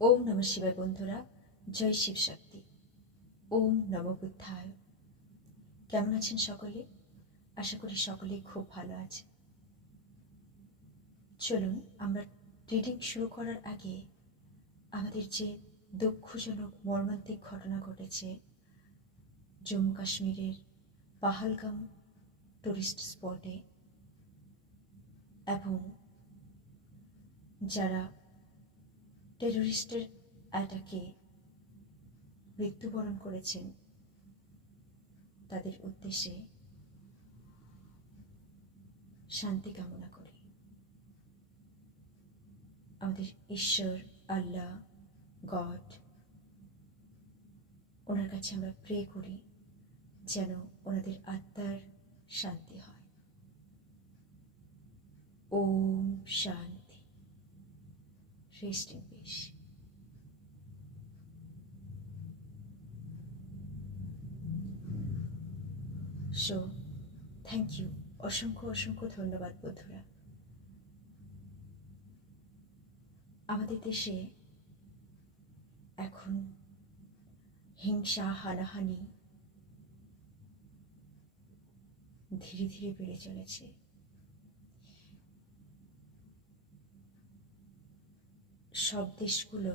ওম নমঃ শিবায় বন্ধুরা, জয় শিব শক্তি। ওম নম বুদ্ধায়। কেমন আছেন সকলে? আশা করি সকলেই খুব ভালো আছে। চলুন আমরা রিডিং শুরু করার আগে আমাদের যে দুঃখজনক মর্মান্তিক ঘটনা ঘটেছে জম্মু কাশ্মীরের পাহালগাম টুরিস্ট স্পটে, এবং যারা টেররিস্টের অ্যাটাকে মৃত্যুবরণ করেছেন তাদের উদ্দেশ্যে শান্তি কামনা করি। আমাদের ঈশ্বর আল্লাহ গড, ওনার কাছে আমরা প্রে করি যেন ওনাদের আত্মার শান্তি হয়। ওম শান্তি। Rest in peace. So thank you, অসংখ্য অসংখ্য ধন্যবাদ বন্ধুরা। আমাদের দেশে এখন হিংসা হানাহানি ধীরে ধীরে বেড়ে চলেছে। সব দেশগুলো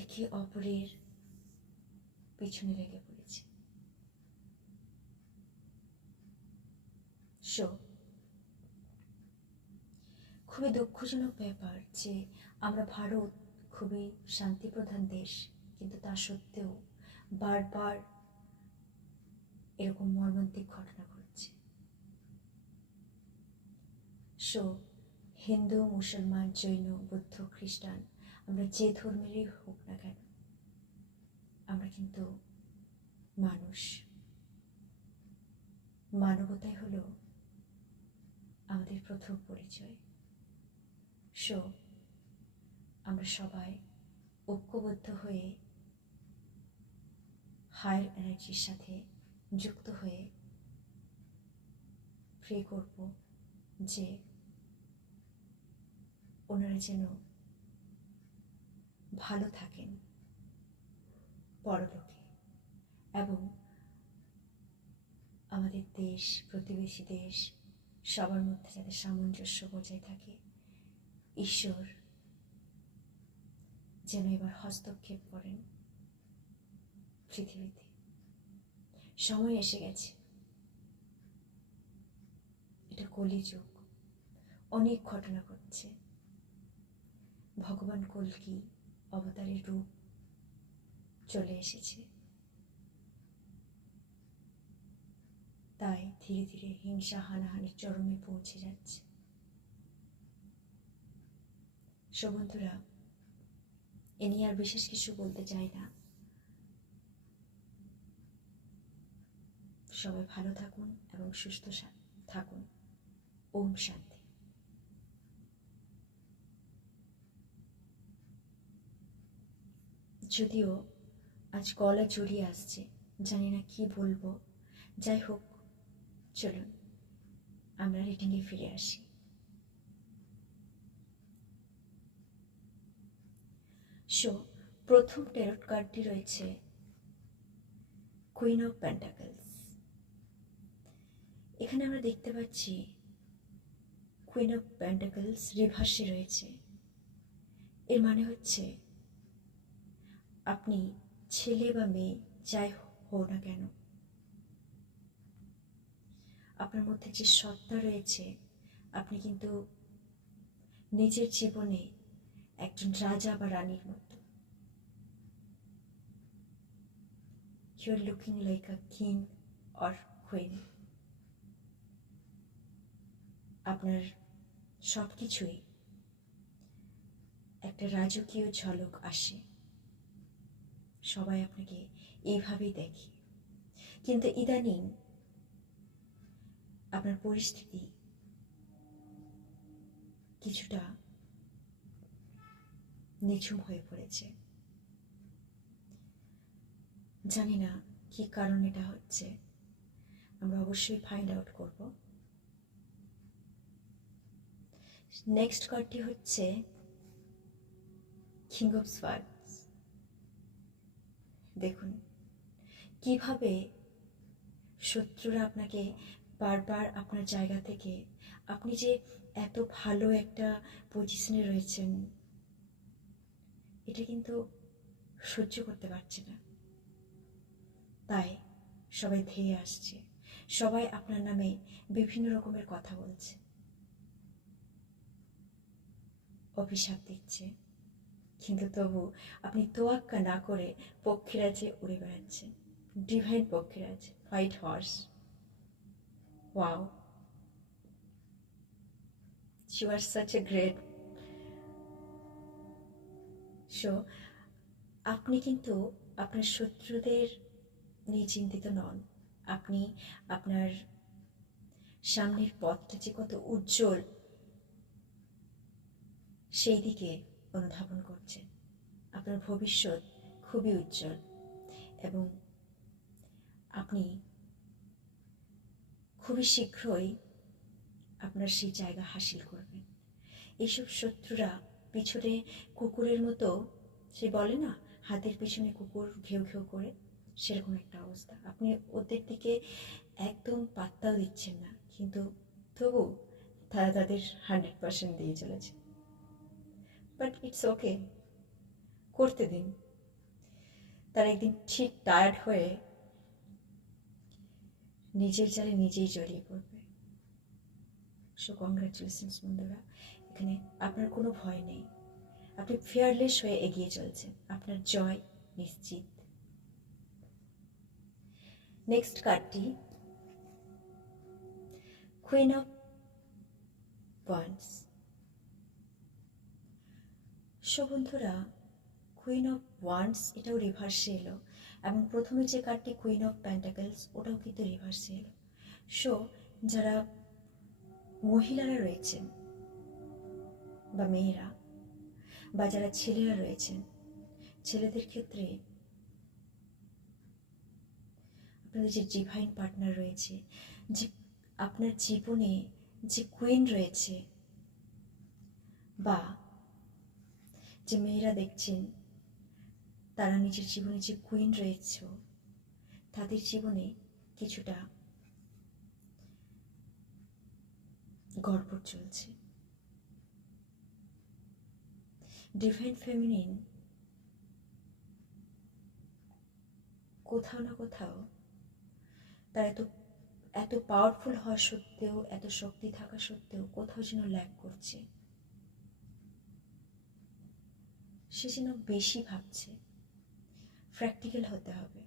একে অপরের পিছনে লেগে পড়েছে। সো খুবই দুঃখজনক ব্যাপার যে আমরা ভারত খুবই শান্তিপ্রধান দেশ, কিন্তু তা সত্ত্বেও বারবার এরকম মর্মান্তিক ঘটনা ঘটছে। সো হিন্দু, মুসলমান, জৈন, বৌদ্ধ, খ্রিস্টান, আমরা যে ধর্মেরই হোক না কেন, আমরা কিন্তু মানুষ। মানবতাই হলো আমাদের প্রথম পরিচয়। সো আমরা সবাই ঐক্যবদ্ধ হয়ে হায়ার এনার্জির সাথে যুক্ত হয়ে প্রে করব যে ওনারা যেন ভালো থাকেন পরলোকে, এবং আমাদের দেশ, প্রতিবেশী দেশ, সবার মধ্যে যাতে সামঞ্জস্য বজায় থাকে। ঈশ্বর যেন এবার হস্তক্ষেপ করেন পৃথিবীতে। সময় এসে গেছে, এটা কলিযুগ, অনেক ঘটনা ঘটছে। ভগবান কল্কি অবতারের রূপ চলে এসেছে, তাই ধীরে ধীরে হিংসা হানাহানির চরমে পৌঁছে যাচ্ছে। সো বন্ধুরা, এ নিয়ে আর বিশেষ কিছু বলতে চাই না। সবাই ভালো থাকুন এবং সুস্থ থাকুন। ওম শান্তি। যদিও আজ গলা জড়িয়ে আসছে, জানি না কি বলবো। যাই হোক, চলুন আমরা রিডিংয়ে ফিরে আসি। সো প্রথম ট্যারট কার্ডটি রয়েছে কুইন অফ পেন্টাকলস। এখানে আমরা দেখতে পাচ্ছি কুইন অফ পেন্টাকলস রিভার্সে রয়েছে। এর মানে হচ্ছে আপনি ছেলে বা মেয়ে যাই হও না কেন, আপনার মধ্যে যে সত্তা রয়েছে, আপনি কিন্তু নিজের জীবনে একজন রাজা বা রানীর মতো। You are looking like a king or queen. আপনার সব কিছুই একটা রাজকীয় ঝলক আসে, সবাই আপনাকে এইভাবেই দেখে। কিন্তু ইদানিং আপনার পরিস্থিতি কিছুটা নিঝুম হয়ে পড়েছে। জানি না কি কারণ এটা হচ্ছে, আমরা অবশ্যই ফাইন্ড আউট করব। নেক্সট কার্ডটি হচ্ছে কিং অফ সোয়ার্ডস। দেখুন কিভাবে শত্রুরা আপনাকে বারবার আপনার জায়গা থেকে, আপনি যে এত ভালো একটা পজিশনে রয়েছেন এটা কিন্তু সহ্য করতে পারছে না, তাই সবাই ধেয়ে আসছে, সবাই আপনার নামে বিভিন্ন রকমের কথা বলছে, অভিশাপ দিচ্ছে, কিন্তু তবু আপনি তোয়াক্কা না করে পক্ষীরাজে উড়ে বেড়াচ্ছেন। ডিভাইন পক্ষীরাজ, white horse. Wow, you are such a great. So আপনি কিন্তু আপনার শত্রুদের নিয়ে চিন্তিত নন, আপনি আপনার সামনের পথটা যে কত উজ্জ্বল সেই দিকে অনুধাবন করছেন। আপনার ভবিষ্যৎ খুবই উজ্জ্বল এবং আপনি খুবই শীঘ্রই আপনার সেই জায়গা হাসিল করবেন। এইসব শত্রুরা পিছনে কুকুরের মতো, সে বলে না হাতের পিছনে কুকুর ঘেউ ঘেউ করে, সেরকম একটা অবস্থা। আপনি ওদের দিকে একদম পাত্তাও দিচ্ছেন না, কিন্তু তবু তারা তাদের 100% দিয়ে চলেছে। বাট ইটস ওকে, করতে দিন। তারা একদিন ঠিক টায়ার্ড হয়ে নিজের জালে নিজেই জড়িয়ে পড়বে। সো কংগ্রাচুলেশনস বন্ধুরা, এখানে আপনার কোনো ভয় নেই, আপনি ফিয়ারলেস হয়ে এগিয়ে চলছেন, আপনার জয় নিশ্চিত। নেক্সট কার্ডটি কুইন অফ ওয়ান্ডস। সো বন্ধুরা, কুইন অফ ওয়ান্ডস এটাও রিভার্সে এলো, এবং প্রথমে যে কার্ডটি কুইন অফ পেন্টাকেলস ওটাও কিন্তু রিভার্সে এলো। সো যারা মহিলারা রয়েছেন বা মেয়েরা বা যারা ছেলেরা রয়েছেন, ছেলেদের ক্ষেত্রে আপনাদের যে ডিভাইন পার্টনার রয়েছে, যে আপনার জীবনে যে কুইন রয়েছে, বা যে মেয়েরা দেখছেন তারা নিজের জীবনে যে কুইন রয়েছে, তাদের জীবনে কিছুটা গড়বড় চলছে। ডিভাইন ফেমিনিন কোথাও না কোথাও তার এত পাওয়ারফুল হওয়া সত্ত্বেও, এত শক্তি থাকা সত্ত্বেও কোথাও যেন ল্যাক করছে। সে যেন বেশি ভাবছে। প্র্যাকটিক্যাল হতে হবে।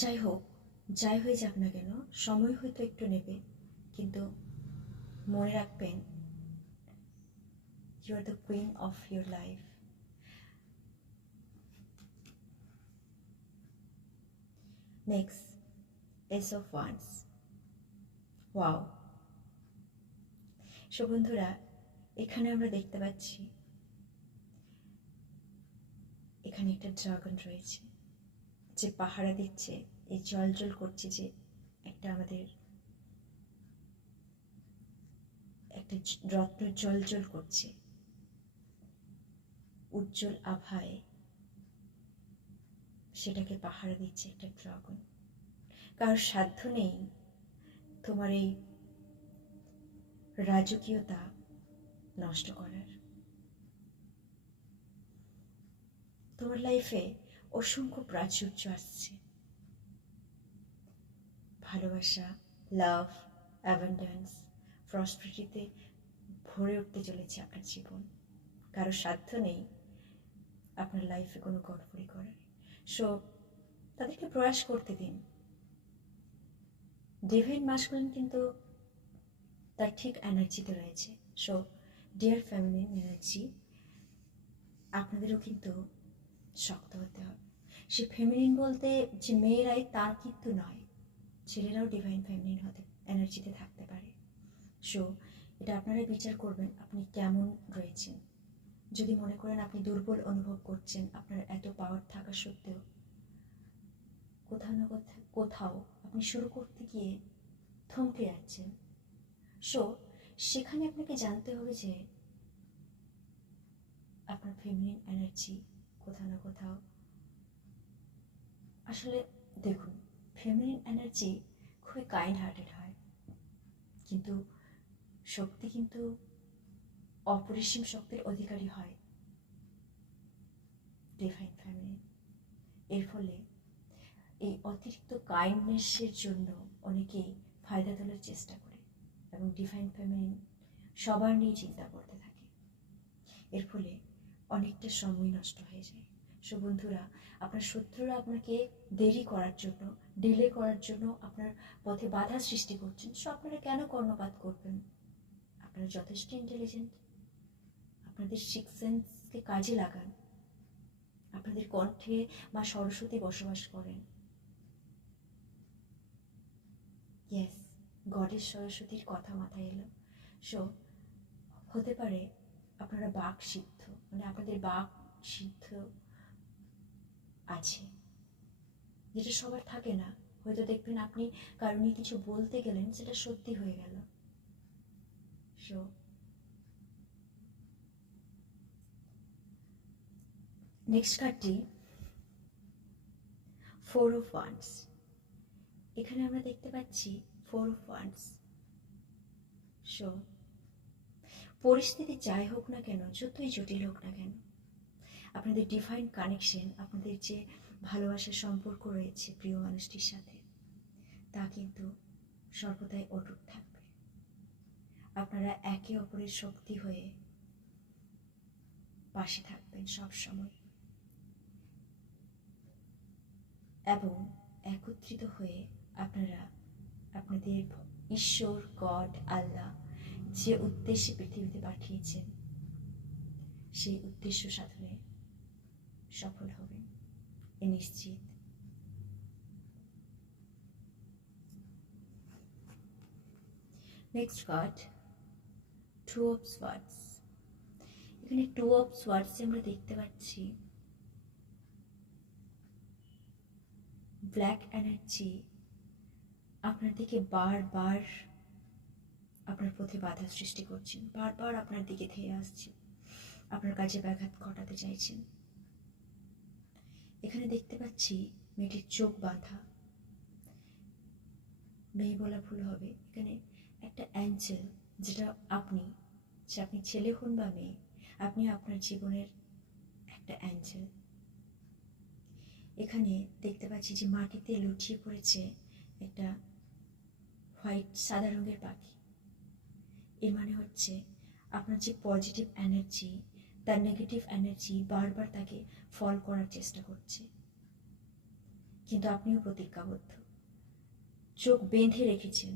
যাই হোক, যাই হয়ে যাক না কেন, সময় হয়তো একটু নেবে, কিন্তু মনে রাখবেন you are the queen of your life. Next, ace of wands. Wow. So বন্ধুরা, এখানে আমরা দেখতে পাচ্ছি এখানে একটা ড্রাগন রয়েছে যে পাহারা দিচ্ছে, এই জল জল করছে, যে একটা আমাদের একটা রত্ন জল জল করছে উজ্জ্বল আভায়, সেটাকে পাহারা দিচ্ছে একটা ড্রাগন। কারোর সাধ্য নেই তোমার এই রাজকীয়তা নষ্ট করার। তোমার লাইফে অসংখ্য প্রাচুর্য আসছে, ভালোবাসা, লাভ, অ্যাবান্ডেন্স, প্রসপারিটিতে ভরে উঠতে চলেছে আপনার জীবন। কারো সাধ্য নেই আপনার লাইফে কোনো গড়বড়ি করার। সো তাদেরকে প্রয়াস করতে দিন। ডিভাইন মাস্কুলিন কিন্তু তার ঠিক এনার্জিতে রয়েছে। সো ডিয়ার ফেমিনিন এনার্জি, আপনাদেরও কিন্তু শক্ত হতে হবে। সে ফেমিনিন বলতে যে মেয়েরাই তা কিন্তু নয়, ছেলেরাও ডিভাইন ফেমিনিন হতে এনার্জিতে থাকতে পারে। সো এটা আপনারাই বিচার করবেন আপনি কেমন রয়েছেন। যদি মনে করেন আপনি দুর্বল অনুভব করছেন, আপনার এত পাওয়ার থাকা সত্ত্বেও কোথাও না কোথাও আপনি শুরু করতে গিয়ে থমকে যাচ্ছেন, সো সেখানে আপনাকে জানতে হবে যে আপনার ফেমিনিন এনার্জি কোথাও না কোথাও, আসলে দেখুন, ফেমিনিন এনার্জি খুবই কাইন্ড হার্টেড হয়, কিন্তু শক্তি কিন্তু অপরিসীম শক্তির অধিকারী হয় ডিভাইন ফেমিনিন। এর ফলে এই অতিরিক্ত কাইন্ডনেসের জন্য অনেকেই ফায়দা তোলার চেষ্টা করে এবং ডিভাইন ফেমিনিন সবার নিয়ে চিন্তা করতে থাকে। এর ফলে অনেকটা সময় নষ্ট হয়ে যায়। সো বন্ধুরা, আপনার শত্রুরা আপনাকে দেরি করার জন্য, ডিলে করার জন্য আপনার পথে বাধা সৃষ্টি করছেন। সো আপনারা কেন কর্ণপাত করবেন? আপনারা যথেষ্ট ইন্টেলিজেন্ট, আপনাদের সিক্স সেন্সকে কাজে লাগান। আপনাদের কণ্ঠে মা সরস্বতী বসবাস করেন। ইয়েস, গডের সরস্বতীর কথা মাথায় এলো। সো হতে পারে আপনারা বাক সিদ্ধ, মানে আপনাদের বাক সিদ্ধ আছে, যেটা সবার থাকে না। হয়তো দেখবেন আপনি কারণ কিছু বলতে গেলেন, সেটা সত্যি হয়ে গেল। সো নেক্সট কার্ডটি 4 অফ ওয়ান্ডস। এখানে আমরা দেখতে পাচ্ছি 4 অফ ওয়ান্ডস। সো পরিস্থিতি যাই হোক না কেন, যতই জটিল হোক না কেন, আপনাদের ডিভাইন কানেকশন, আপনাদের যে ভালোবাসার সম্পর্ক রয়েছে প্রিয় মানুষটির সাথে, তা কিন্তু সর্বদাই অটুট থাকবে। আপনারা একে অপরের শক্তি হয়ে পাশে থাকবেন সব সময়, এবং একত্রিত হয়ে আপনারা আপনাদের ঈশ্বর, গড, আল্লাহ যে উদ্দেশ্যে পৃথিবীতে পাঠিয়েছেন, সেই উদ্দেশ্য সাধনে সফল হবেন এ নিশ্চিত। Next card 2 of swords. এখানে 2 অফ সোয়ার্ডস আমরা দেখতে পাচ্ছি ব্ল্যাক এনার্জি আপনার দিকে বারবার আপনার পথে বাধা সৃষ্টি করছেন, বারবার আপনার দিকে ধেয়ে আসছেন, আপনার কাজে ব্যাঘাত ঘটাতে চাইছেন। এখানে দেখতে পাচ্ছি মেয়েটির চোখ বাঁধা, মেয়ে বলা ভুল হবে, এখানে একটা অ্যাঞ্জেল, যেটা আপনি ছেলে হন বা মেয়ে, আপনি আপনার জীবনের একটা অ্যাঞ্জেল। এখানে দেখতে পাচ্ছি যে মাটিতে লুটিয়ে পড়েছে একটা হোয়াইট, সাদা রঙের পাখি। এর মানে হচ্ছে আপনার যে পজিটিভ এনার্জি, তার নেগেটিভ এনার্জি বারবার তাকে ফল করার চেষ্টা করছে, কিন্তু আপনিও প্রতিজ্ঞাবদ্ধ, চোখ বেঁধে রেখেছেন,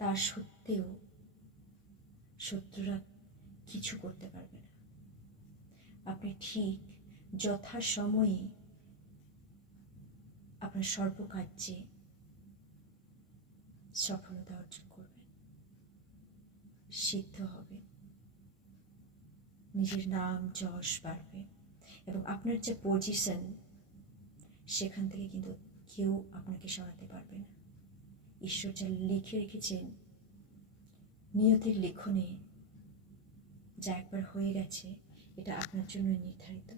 তার সত্ত্বেও শত্রুরা কিছু করতে পারবে না। আপনি ঠিক যথাসময়ে আপনার সর্বকার্যে সফলতা অর্জন করবেন, সিদ্ধ হবে, নিজের নাম যশ বাড়বে, এবং আপনার যে পজিশন, সেখান থেকে কিন্তু কেউ আপনাকে সরাতে পারবে না। ঈশ্বর যা লিখে রেখেছেন নিয়তির লিখনে, যা একবার হয়ে গেছে, এটা আপনার জন্য নির্ধারিত।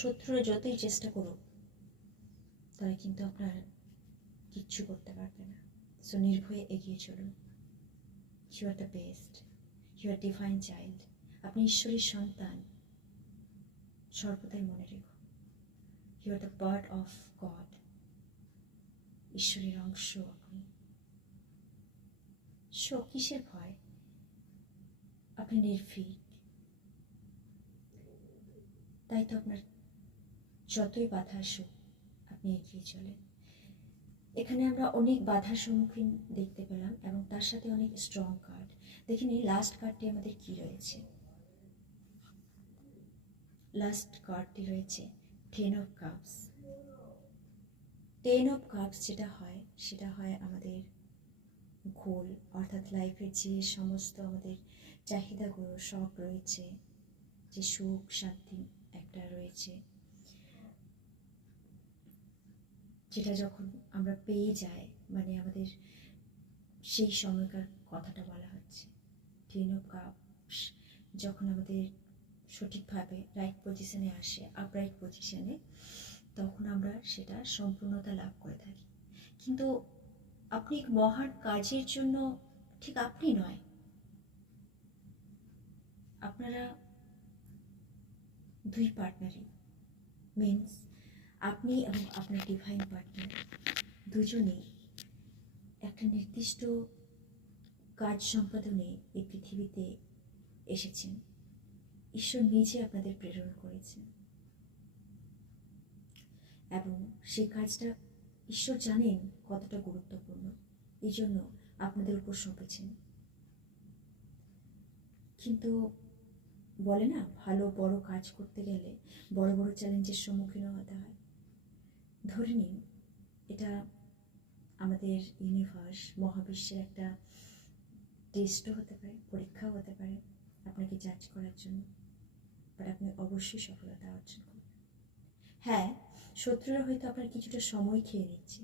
শত্রুরা যতই চেষ্টা করুক, তারা কিন্তু আপনার কিচ্ছু করতে পারবে না। সো নির্ভয়ে এগিয়ে চলুন। You are the best, you are divine child. আপনি ঈশ্বরের সন্তান, সর্বদাই মনে রেখো। You are the part of God, ঈশ্বরের অংশ আপনি। সো কিসের ভয়? আপনি নির্ভীক, তাই তো আপনার যতই বাধা আসুক আপনি এগিয়ে চলেন। এখানে আমরা অনেক বাধার সম্মুখীন দেখতে পেলাম, এবং তার সাথে অনেক স্ট্রং কার্ড। দেখে নিই লাস্ট কার্ডটি আমাদের কি রয়েছে। লাস্ট কার্ডটি রয়েছে 10 অফ কাপস। 10 অফ কাপস যেটা হয়, সেটা হয় আমাদের গোল, অর্থাৎ লাইফের যে সমস্ত আমাদের চাহিদাগুলো, শখ রয়েছে, যে সুখ শান্তি একটা রয়েছে, যেটা যখন আমরা পেয়ে যাই, মানে আমাদের সেই সময়কার কথাটা বলা হচ্ছে। 10 অফ কাপস যখন আমাদের সঠিকভাবে রাইট পজিশনে আসে, আপরাইট পজিশনে, তখন আমরা সেটা সম্পূর্ণতা লাভ করে থাকি। কিন্তু আপনি মহান কাজের জন্য ঠিক আপনি নয়, আপনারা দুই পার্টনারই, মিন্স আপনি এবং আপনার ডিভাইন পার্টনার দুজনেই একটা নির্দিষ্ট কাজ সম্পাদনে এই পৃথিবীতে এসেছেন। ঈশ্বর নিজে আপনাদের প্রেরণ করেছেন এবং সেই কাজটা ঈশ্বর জানেন কতটা গুরুত্বপূর্ণ, এই জন্য আপনাদের উপর সঁপেছেন। কিন্তু বলে না, ভালো বড় কাজ করতে গেলে বড় বড় চ্যালেঞ্জের সম্মুখীন হতে হয়। ধরে নিন এটা আমাদের ইউনিভার্স, মহাবিশ্বের একটা টেস্টও হতে পারে, পরীক্ষাও হতে পারে আপনাকে জাজ করার জন্য, বাট আপনি অবশ্যই সফলতা অর্জন করবেন। হ্যাঁ, শত্রুরা হয়তো আপনার কিছুটা সময় খেয়ে নিচ্ছে,